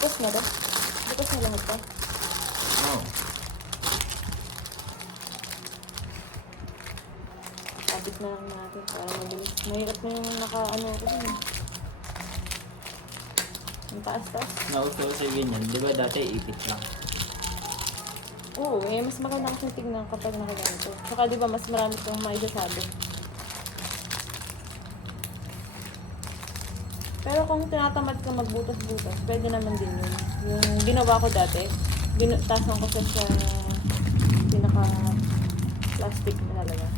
Bukas na ba? Bukas na lahat ba? Oo. Sabit na lang natin para mabilis. Mahirap na yung naka-ano ko dun eh. Ang taas-taas. Nauso-uso ganyan. Di ba dati ipit lang? Oo, eh mas maganda kasi tignan kapag nakaganito. Saka di ba mas marami kang maisasabi. Pero kung tinatamad ka magbutas-butas, pwede naman din yun. Yung ginawa ko dati, tasan ko siya sa pinaka-plastic na talaga.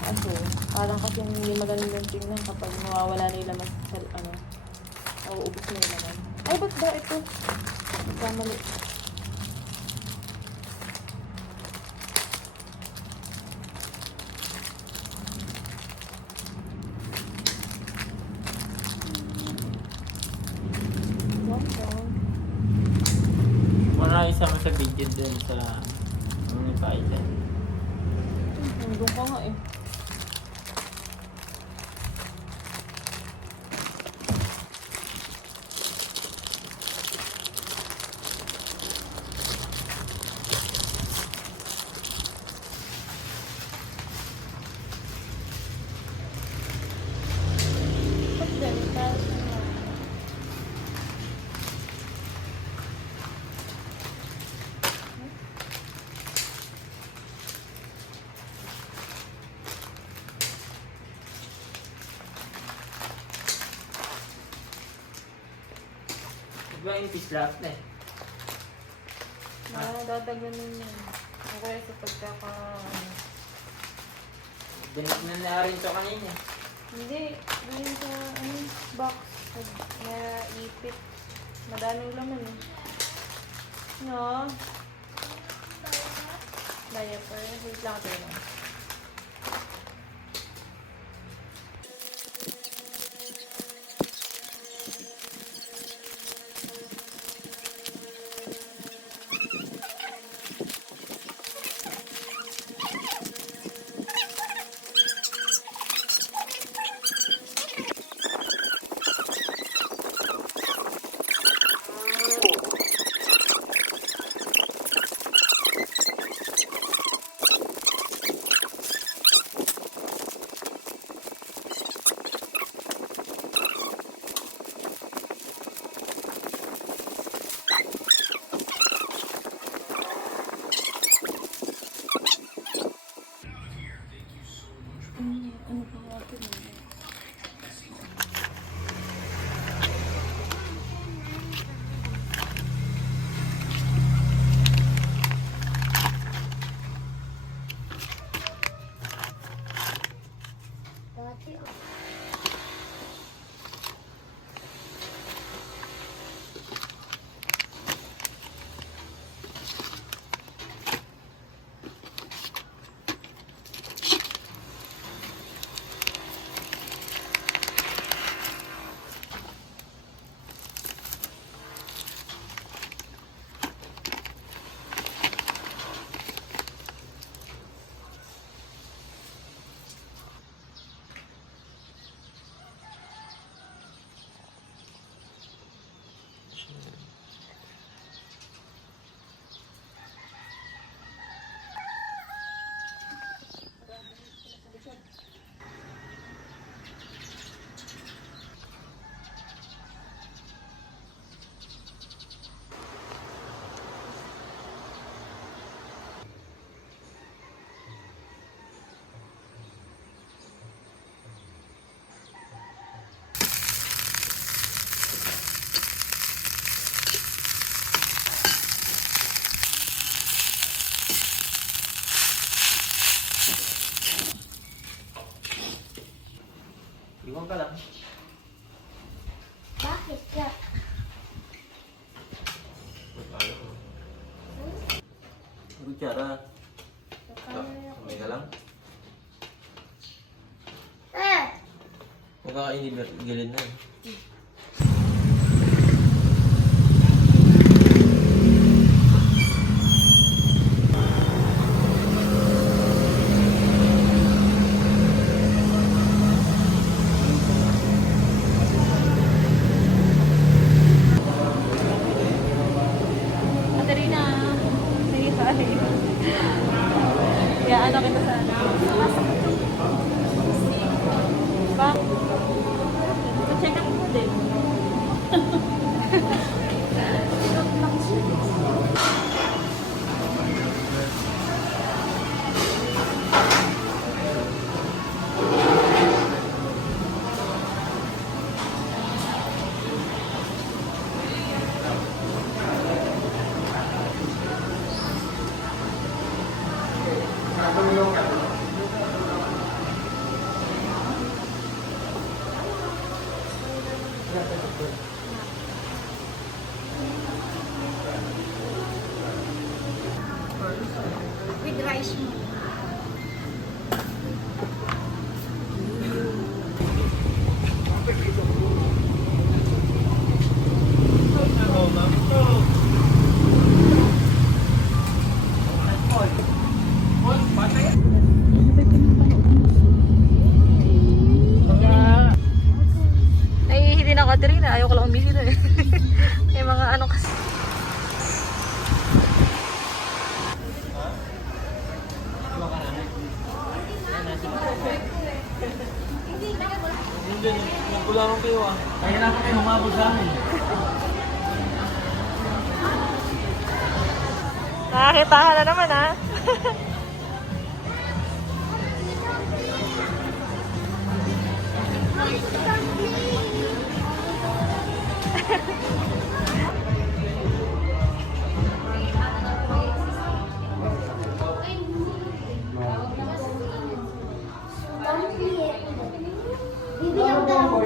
Kaso, parang kasi hindi magandang tingnan kapag nawawala na yung laman sa ano, nauubos na yung laman. Ay, ba't ba ito? Nagkamali. Wala isama sa video dun sa mga pailan. Nandun ka nga eh. Ba't ganun? Parang sa mga... Diba impis lahat na eh? Dadaganin yan. Okay sa pagkaka... Ganit na na rin ito kanina. Hindi. Ganyan sa box. Na ipit. Madaming laman eh. No? Diaper. Wait lang ito lang. Ano pa natin eh? Iwan ka lang. Bakit ka? Kutsara. Kamay ka lang. Magkakainib gilid na eh. size mo. Nahihihi din ako, Katerina. Ayaw ko lang umili doon. May mga ano kasi. Nagkulangan kayo ah. Kaya na kayo humabot sa amin. Nakakita ka na naman, ha? Bibigyan ka mo.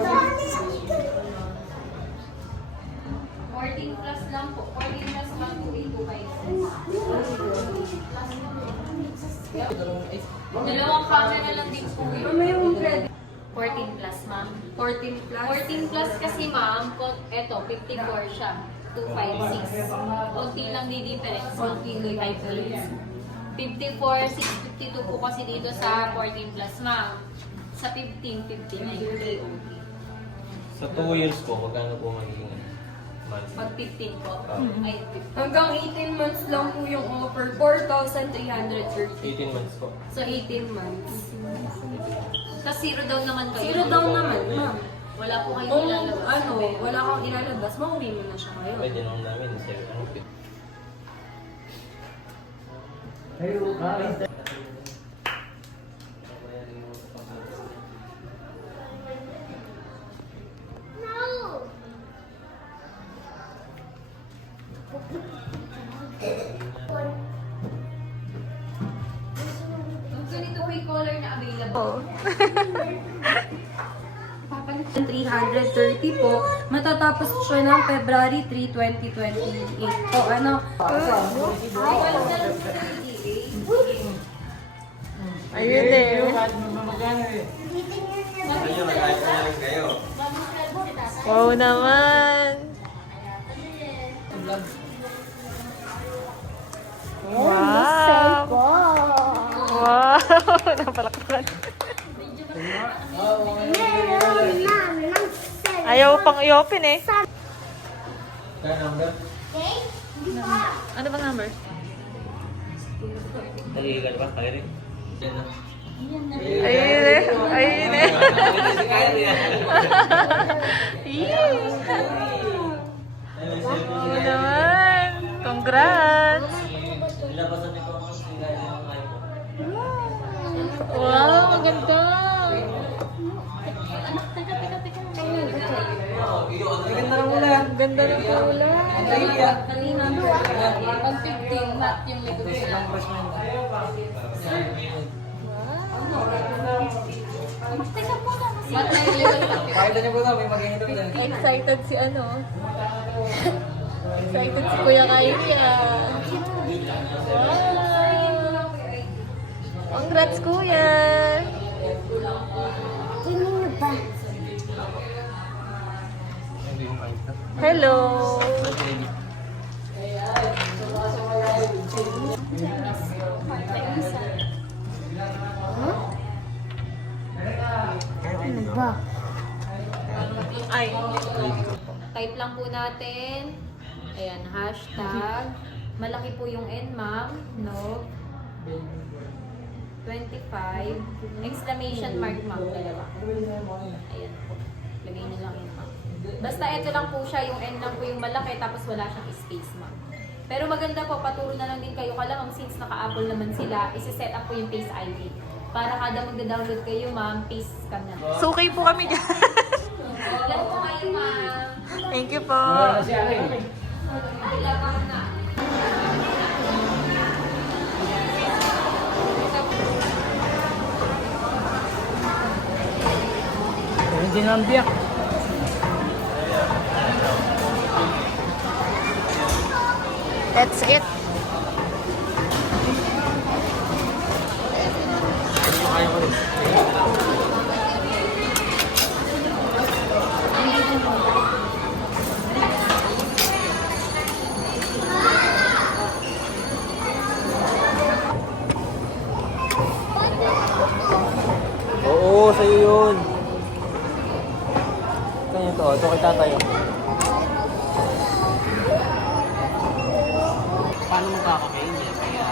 14 plus lang po. 14 plus 12825. Dalawang camera lang din po yun. Ano yung credit? 14 plus, ma'am. 14 plus? 14 plus kasi, ma'am, eto, 54 siya. 256. Konti lang di difference. Konti lang difference. 54, 652 po kasi dito sa 14 plus, ma'am. Sa 15, 59 KOT. Sa 2 years po, magkano po magiging monthly? Pag 15 po. Ay, 15. Hanggang 18 months lang po yung offer. 4,330. 18 months po. So 18 months. Tapos zero down naman kayo. Zero down naman, ma'am. Wala po kayong Kung ilalabas. wala kang ilalabas, mauwi mo na siya ngayon. Pwede naman namin. Kung ganito po yung color na available. 330 po. Matatapos siya ng February 3, 2028 po. Ano? Ayun eh. Wow naman. Wow. Wow. Napalakpan. Ayaw pang i-open eh. Kaya number? Ano bang number? Nag-iigal ba? Kaya rin? Ayun eh. Ayun eh. Wow naman. Congrats. Wow, ang ganda. Ang ganda ng kulay. Kanina, pag 15, not yung likod sila. Teka po na. Mat na yung level pa. Pakita niyo po daw, may mag-iinom dyan. Excited si ano. Excited si Kuya Kaya. Wow. Congrats, Kuya. Hello. Ay. Type lang po natin. Ayan, hashtag. Malaki po yung N, ma'am. No. 25. Exclamation mark, ma'am. Dalawa. Ayan po. Lagay niyo lang yun, ma'am. Basta ito lang po siya. Yung N lang po yung malaki. Tapos wala siyang space, ma'am. Pero maganda po, paturo na lang din kayo. Kalamang since naka-Apple naman sila, isi-set up po yung Face ID. Para kada magda-download kayo, ma'am, face scan na. Sukay po kami dyan. Ilan po kayo, ma'am? Thank you po. Ay, labang na. Hindi naman biyak. That's it. tatayo. Paano mo kakakainin? Kaya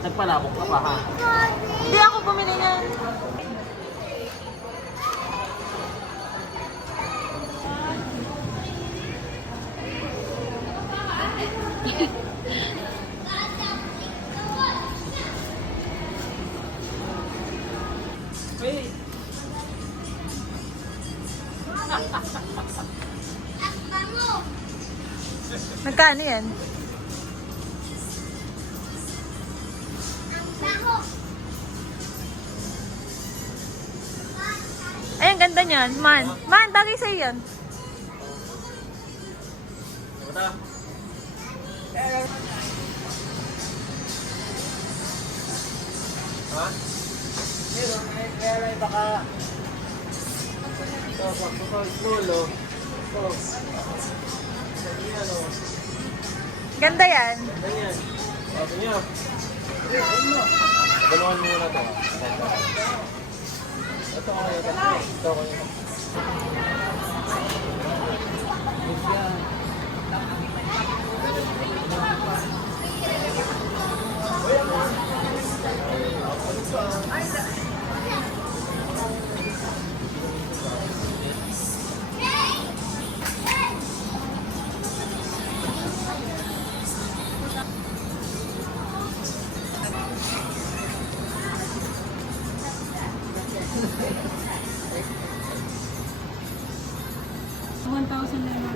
nagpalabok ka pa ha? Hindi ako bumili niyan. Wait. Magkano yan? Ay, ang ganda niyan. Man. Man, bagay sa'yo yan. Ito. Ha? Pero, kaya may baka... Ito, pagkakagul, oh. Ito. Ganyan, oh. Ganda yan. Ganyan. Sabi niya. Tulungan mo muna ito, ah. Ito kayo, ito kayo.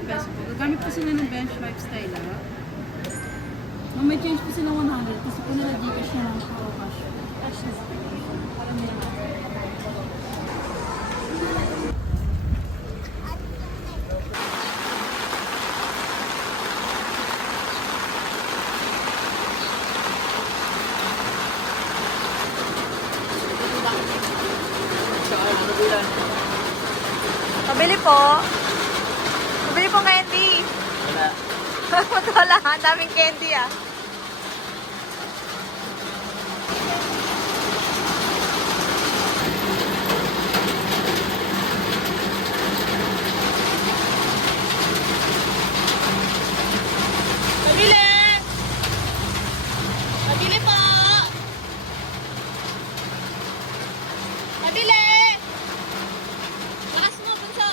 peso po. Gagamit po sila ng benchmark style, ah. May change po sila 100 kasi po nila Gcash na lang po cash. Cash na. Para may Pabili po. Pabili po candy. Wala. Wala, ang daming candy ah. Pabili! Pabili po! Pabili! Lakas mo, bunso!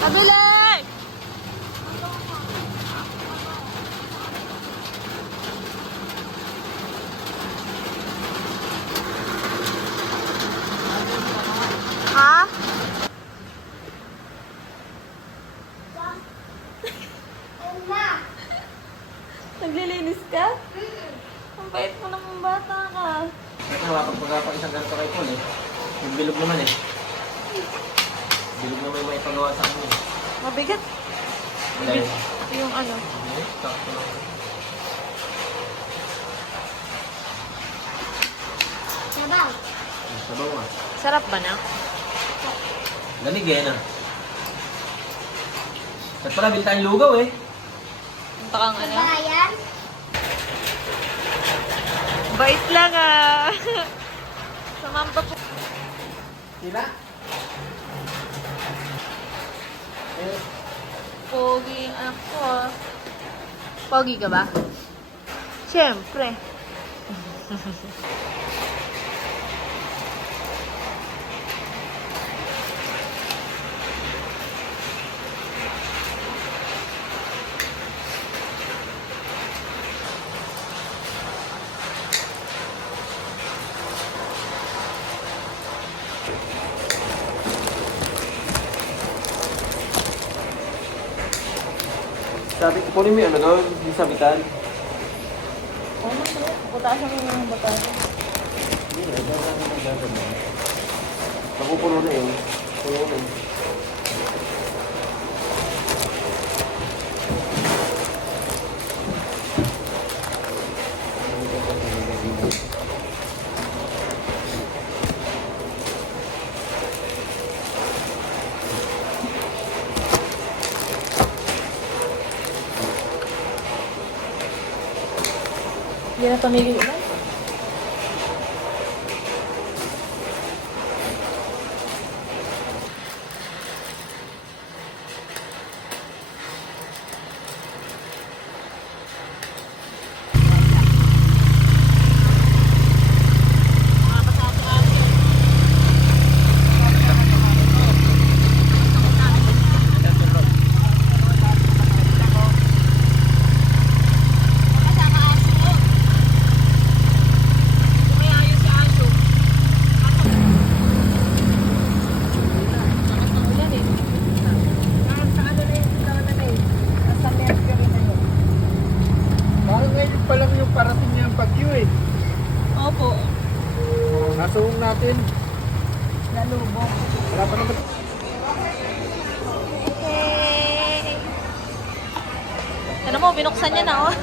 Pabili! Ha? Naglilinis ka? Ang bait mo namang bata ka. Ito, mapagpagapang isang ganito kay Paul eh. Yung bilog naman eh. Bilog naman yung may pagawa sa akin eh. Mabigat. Wala yun. Ito yung ano. Okay, sakto lang. Ang sabaw ah. Sarap ba na? Lamig eh na. At pala, bili tayong lugaw eh. Punta kang ano? Bait lang ah. Sumamba po. Sila? Eh, Pogi ako ah. Pogi ka ba? Siyempre. sabi ko, kunin mo yung ano doon, yung sabitan. Oo, masarap. Putasan mo yung batasan. Hindi na, gagawin mo. Nakupuno na yun. Puno na yun. Hindi na pamili na. Parang ngayon pa lang yung parating niya ang bagyo eh. Opo. Nasuong natin. Nalubog. Wala pa naman. Ano mo, binuksan niya na, oh.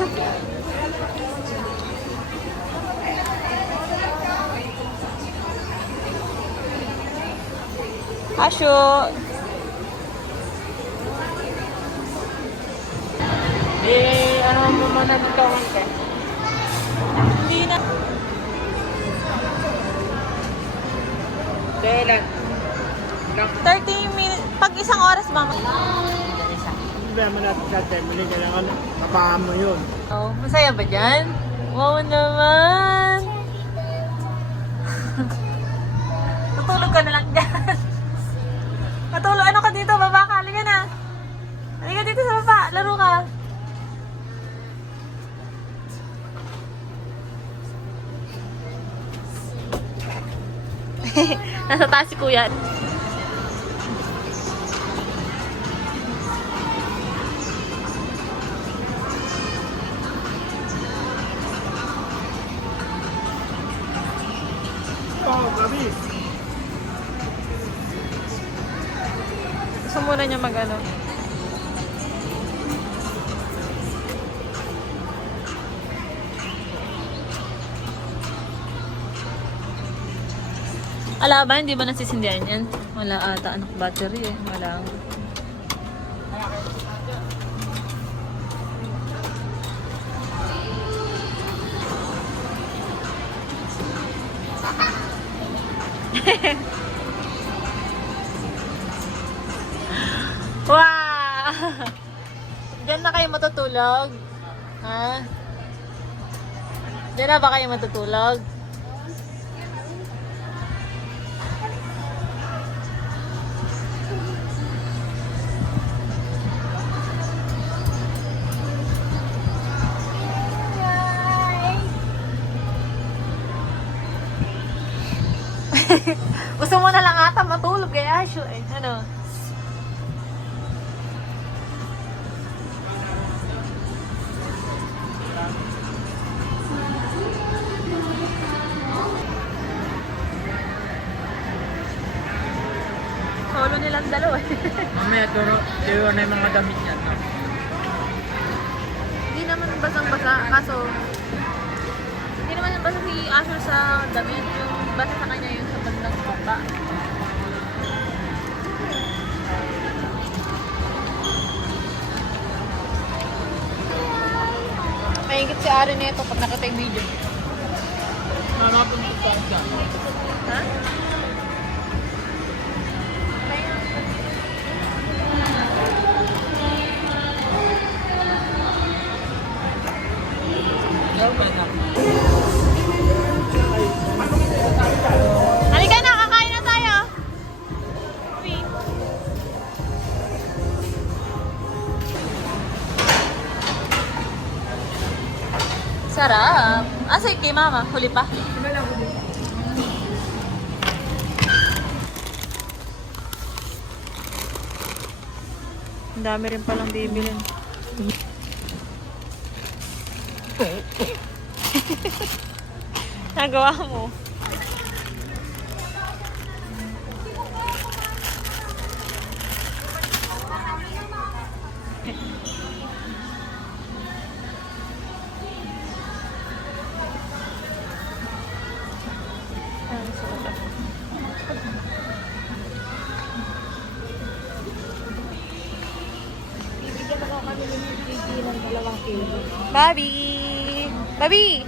Asyo! Ano mo muna dito, Wante? Hindi na. Kailan? 30 minutes. Pag isang oras, mama. Hindi naman natin sa terminal. Kailangan kapaan mo yun. Oh, masaya ba dyan? Wow naman! Tutulog ka na lang dyan. Matulog, ano ka dito? Baba ka, halika na. Halika dito sa baba, laro ka. Nasa taas si kuya. Oh, gabi. Gusto muna niya mag-ano. Ala ba? Hindi ba nasisindihan yan? Wala ata anak battery eh. Wala. Wow! Diyan na kayo matutulog? Ha? Diyan na ba kayo matutulog? Gusto mo na lang ata matulog kay Asho eh. Ano? Solo nilang dalawa eh. Mamaya turo na yung mga damit niya. No? Hindi naman basang-basa. Kaso, hindi naman basa si Asho sa damit. Yung basa sa kanya yung sa bandang baba. Mahingit si Aaron nito pag nakita yung video. Mamapunta ka. Ha? Halika na, kakain na tayo. Uwi. Sarap. Asa yung kay mama? Huli pa? Ang dami rin palang bibilin. Nagawa mo. Bobby! Babi!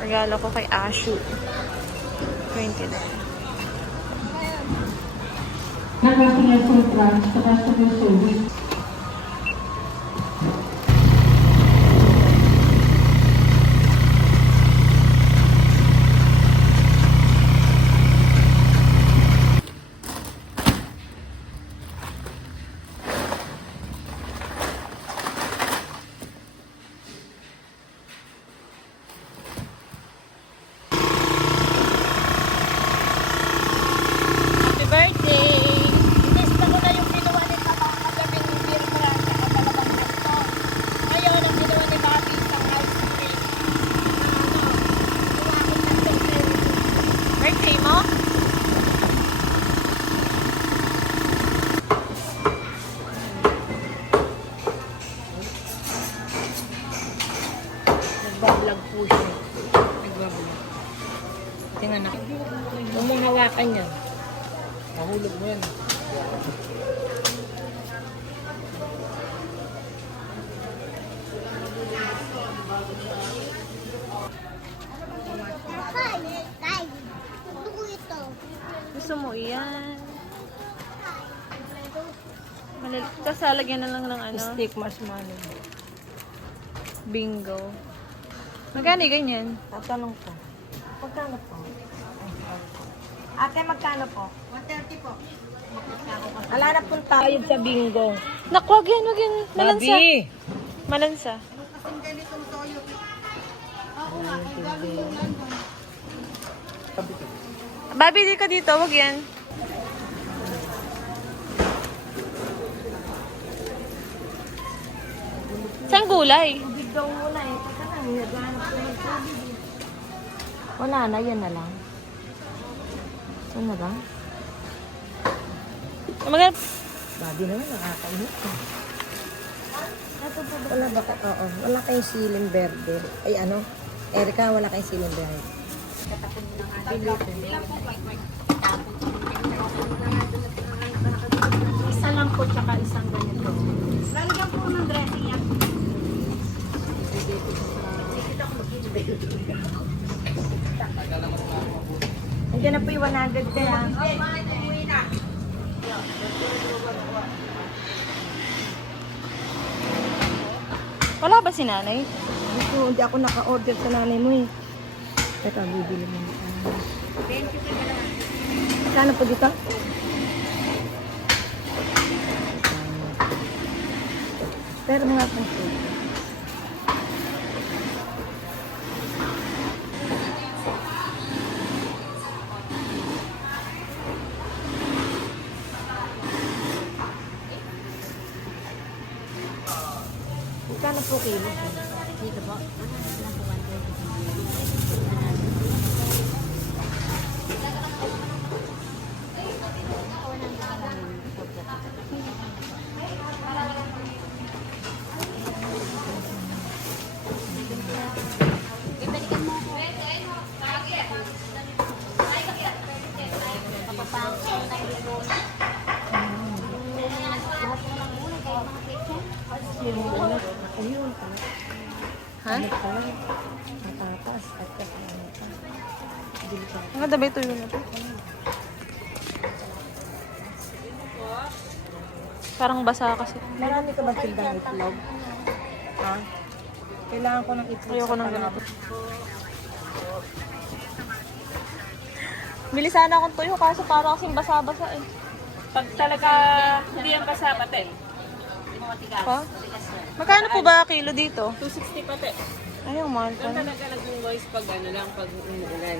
Regalo ko kay Ashu. 20 na. Happy birthday! Inista ko na yung ginawa ni Papa kagabing beer brand at dalawang hotdog. Ngayon, ang ginawa ni Bobby isang ice cream. Gawa ko ng birthday. Birthday mo? Nagbablog po siya. Nagbablog. Tingnan na. Huwag mong hawakan yan. Mahulog mo yan. Gusto mo yan? Tapos lalagyan na lang ng ano? Stick marshmallow. Bingo. Magkano ganyan? Tatanong ko. Magkano po? Ate, magkano po? 130 po. Ala na pong tayo sa bingo. Naku, wag yan, wag yan. Malansa. Bobby! Malansa. Babi, di ka dito. Wag yan. Saan gulay? Tubig daw muna eh. Teka na, naghanap ko ng tubig eh. Wala na, yan na lang. Yan na lang. Magkano? Bobby naman, nakakainit ko. Wala ba oo, wala kayong siling verde. Ay ano, Erica, wala kayong siling verde. Isa lang po, tsaka isang ganito. Lalagyan po ng dressing yan. Nandiyan na po yung 100 kaya. Wala ba si nanay? Hindi ako naka-order sa nanay mo eh. Teka, bibili mo. Kano po dito? Pero mga po. Kano po kilo? Dito po. Ayun. Ha? Matatas at kasama pa. Ang ganda ba ito yun? Parang basa kasi. Marami ka ba tindang itlog? Ha? Kailangan ko ng itlog. Ayoko sa ng panahon. ganito. Bili sana akong tuyo kaso parang kasing basa-basa eh. Pag talaga hindi yan basa pati. Pa? Magkano po ba kilo dito? 260 pati. Ay, ang mahal pa. Talaga nag-invoice pag ano lang, pag umuulan.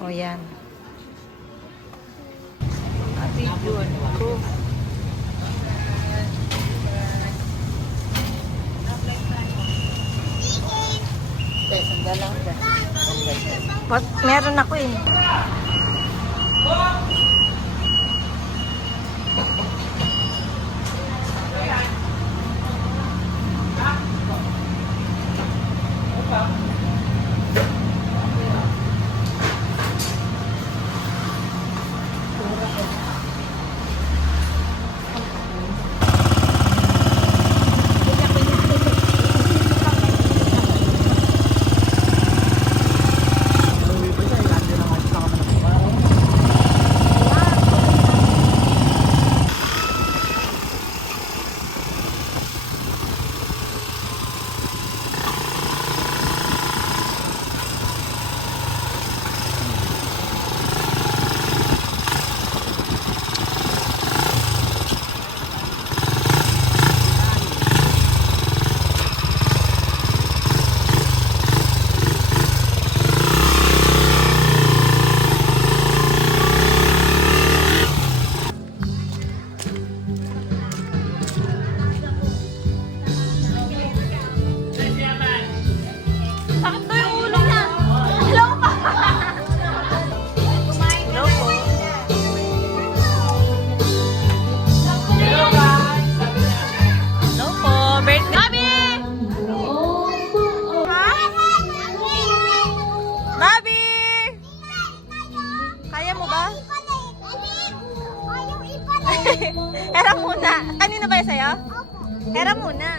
O yan. Meron ako eh. Hera muna. Kanino ba yung sa'yo? Hera muna.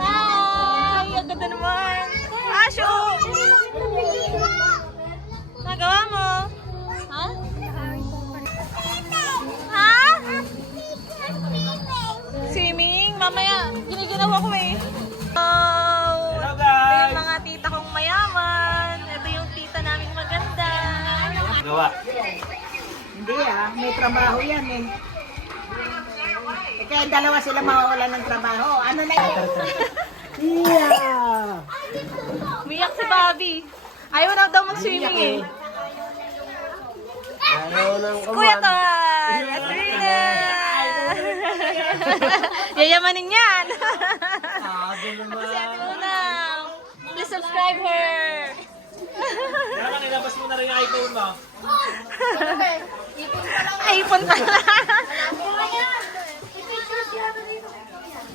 Ay, ang ganda naman. Asyo! Nagawa mo? Ha? Ha? Swimming? Mamaya, ginaginawa ko eh. Oh, Hello ito guys! yung mga tita kong mayaman. Ito yung tita naming maganda. Gawa. Hindi may trabaho yan eh. Kaya dalawa sila mawawalan ng trabaho. Ano na yun? Yeah! Umiyak si Bobby. Ayaw na daw mag-swimming eh. Ayaw ng Kuya Ton! Atrina! Yayamanin yan! Kasi Ate Unang! Please subscribe her! Kaya nilabas mo na rin yung iPhone mo. iPhone pala!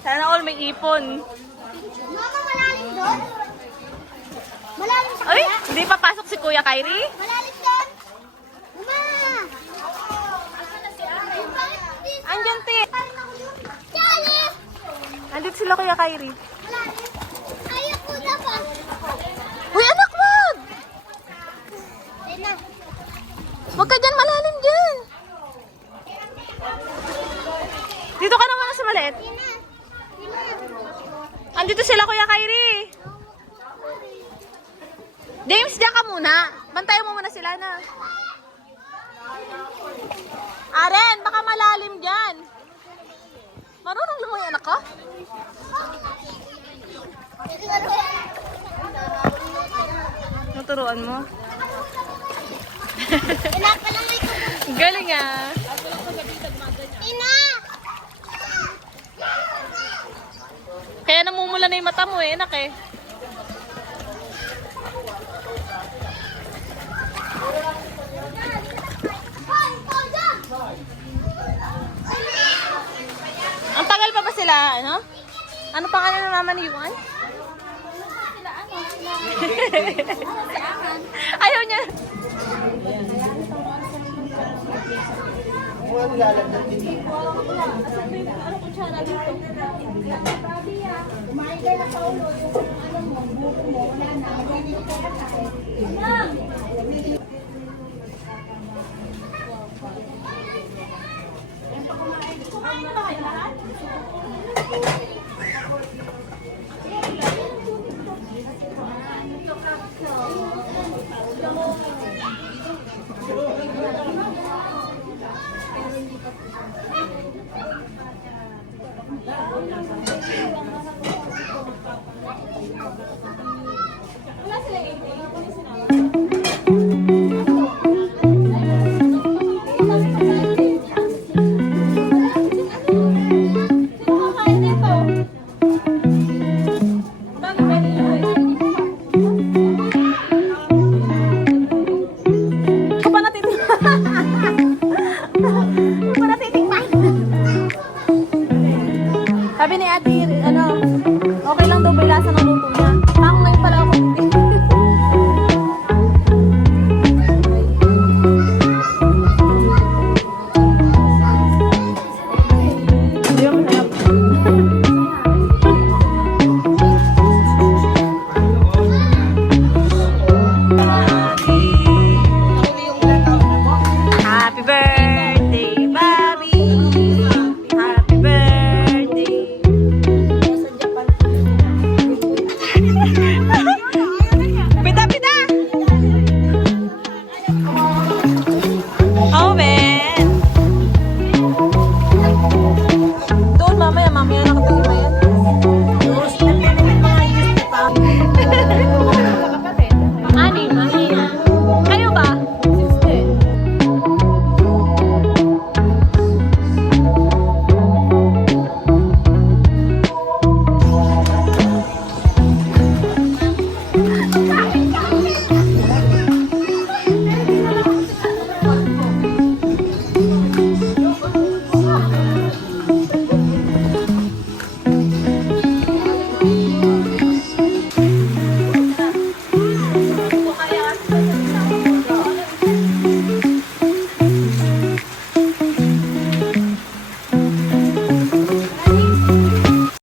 Sana all may ipon. Mama, malalim doon? Malalim sa Ay! Hindi papasok si Kuya Kyrie? Malalim doon? Mama! Andyan, te! Dali! Andito sila Kuya Kyrie. Malalim! Ayaw ko na pa! Uy, anak, wag! Tina! Huwag ka dyan, malalim dyan! Dito ka naman sa maliit. Tina! Andito sila Kuya Kyrie. James, diyan ka muna. Bantayan mo muna sila na. Aren, baka malalim dyan. Marunong lumoy anak ko? Naturuan mo? Ina, palang may Galing ah. Tina! Kaya namumula na yung mata mo eh, anak eh. Ang tagal pa ba sila, ano? Ano pangalan ng mama ni Yuan? Ayaw niya. Wala sila 18. ni ate, ano, okay lang daw ba yung lasa ng luto niya?